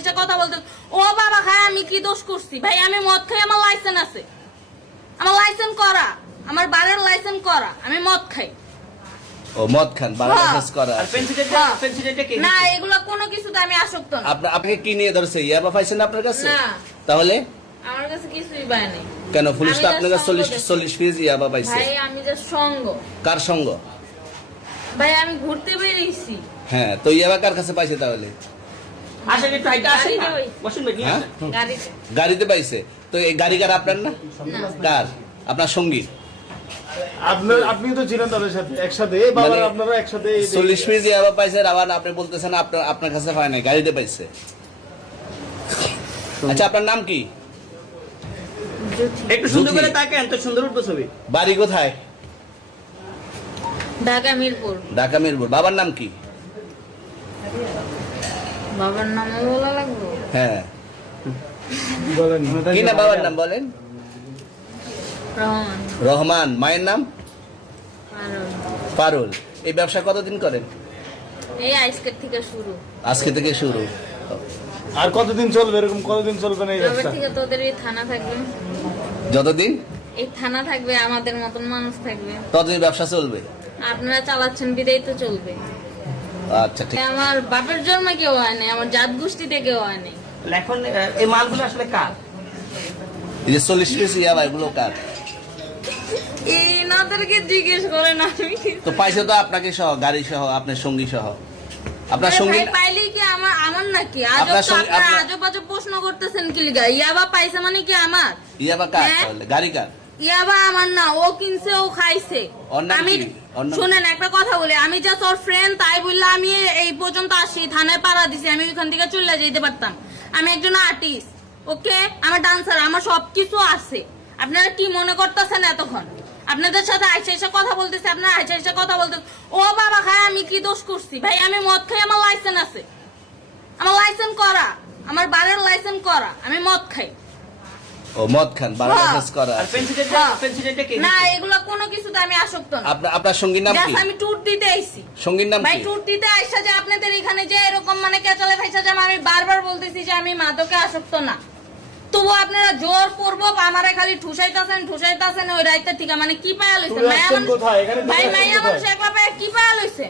এসে কথা বলতে, ও বাবা খায় আমি কি দোষ করছি? ভাই আমি মদ খাই, আমার লাইসেন্স আছে, আমার লাইসেন্স করা, আমার বারের লাইসেন্স করা, আমি মদ খাই। ও মদ খান, বারের লাইসেন্স করা আছে। না এগুলো কোনো কিছুতে আমি আসক্ত না। আপনাকে কি নিয়ে ধরছে? ইয়াবা পাইছেন আপনার কাছে? না তাহলে আমার কাছে কিছুই পায় নাই। কেন পুলিশ তো আপনার কাছে 40 পিস ইয়াবা পাইছে? ভাই আমি যে সঙ্গ। কার সঙ্গ? ভাই আমি ঘুরতে বেরিয়েছি। হ্যাঁ, তো ইয়াবা কার কাছে পাইছে তাহলে? গাড়িতে পাইছে। তো এই গাড়ি কার? আপনার না? কার? আপনার সঙ্গী? আপনি তো ছিলেন তাদের সাথে একসাথে, আপনারা একসাথে 40 পিস ইয়াবা পাইছে, আবার আপনি বলতেছেন আপনার কাছে পায় নাই, গাড়িতে পাইছে। আচ্ছা আপনার নাম কি? একটু সুন্দর করে তাকান তো, সুন্দর উঠবে ছবি। বাড়ি কোথায়? ঢাকা মিরপুর। ঢাকা মিরপুর। বাবার নাম কি? বাবার নাম বলা লাগবে? হ্যাঁ, বলেন কি না বাবার নাম বলেন? রহমান। রহমান। মায়ের নাম? পারুল। এই ব্যবসা কতদিন করেন? এই আজকের থেকে শুরু। আজকে থেকে শুরু। আর কতদিন চলবে? এরকম কতদিন চলবে না এই তবে ব্যবসা? থেকে তোদের এই থানা থাকবে, যতদিন এই থানা থাকবে, আমাদের মতন মানুষ থাকবে, ততদিন ব্যবসা চলবে। আপনারা চালাচ্ছেন বিদায় তো চলবে। আচ্ছা ঠিক। আমার বাপের জন্মে কেউ হয় নাই, আমার জাত গোষ্ঠীতে কেউ হয় নাই। এখন এই মালগুলো আসলে কার? এই যে 40 পিস ইয়াবা, এগুলো কার? এনাদেরকে জিজ্ঞেস করেন, আমি তো পাইছে তো আপনাকে সহ, গাড়ি সহ, আপনার সঙ্গী সহ। আপনার সঙ্গী পাইলেই কি আমার নাকি? আপনার সঙ্গী- আপনারা আপনার- আজব আজব প্রশ্ন করতেছেন কি লিগা? ইয়াবা পাইছে মানে কি আমার? ইয়াবা কার হ্যাঁ? তাহলে? গাড়ি কার? ইয়াবা আমার না, ও কিনছে, ও খাইছে। ওর নাম আমি কি? ওর নাম- শুনেন একটা কথা বলি, আমি জাস্ট ওর ফ্রেন্ড, তাই বললে আমি এই পর্যন্ত আসি, থানায় পাড়া দিছি, আমি ওইখান থেকে চলে যেতে পারতাম। আমি একজন আর্টিস্ট, ওকে, আমার ডান্সার, আমার সবকিছু আছে। আপনারা কি মনে করতেছেন এতক্ষণ? আপনাদের সাথে আইসা এসে কথা বলতেছে, আপনারা আইসা এসে কথা বলতেছে, ও বাবা খায় আমি কি দোষ করছি? ভাই আমি মদ খাই, আমার লাইসেন্স আছে, আমার লাইসেন্স করা, আমার বারের লাইসেন্স করা, আমি মদ খাই। ও মদ খান, বারের লাইসেন্স করা আর আছে। পেন্সিলটা কে? না এগুলো কোনো কিছুতে আমি আসক্ত না। আপনার সঙ্গীর নাম কি? Just আমি ট্যুর দিতে আইছি। সঙ্গীর নাম ভাই কি? ট্যুর দিতে আইসা যে আপনাদের এখানে যে এরকম মানে কেচালে খাইছা, যে আমি বারবার বলতেছি যে আমি মাদকে আসক্ত না, তবু আপনারা জোর পূর্ব আমারে খালি ঠুসাইতাছেন ওই রাইতে ঠিক মানে কি পায়া লইছে? তুই আসছেন কোথায়? এখানে ভাই তুই আসছেন মাইয়া কোথায়? মানুষ একলা পায়া কি পায়া লইছে?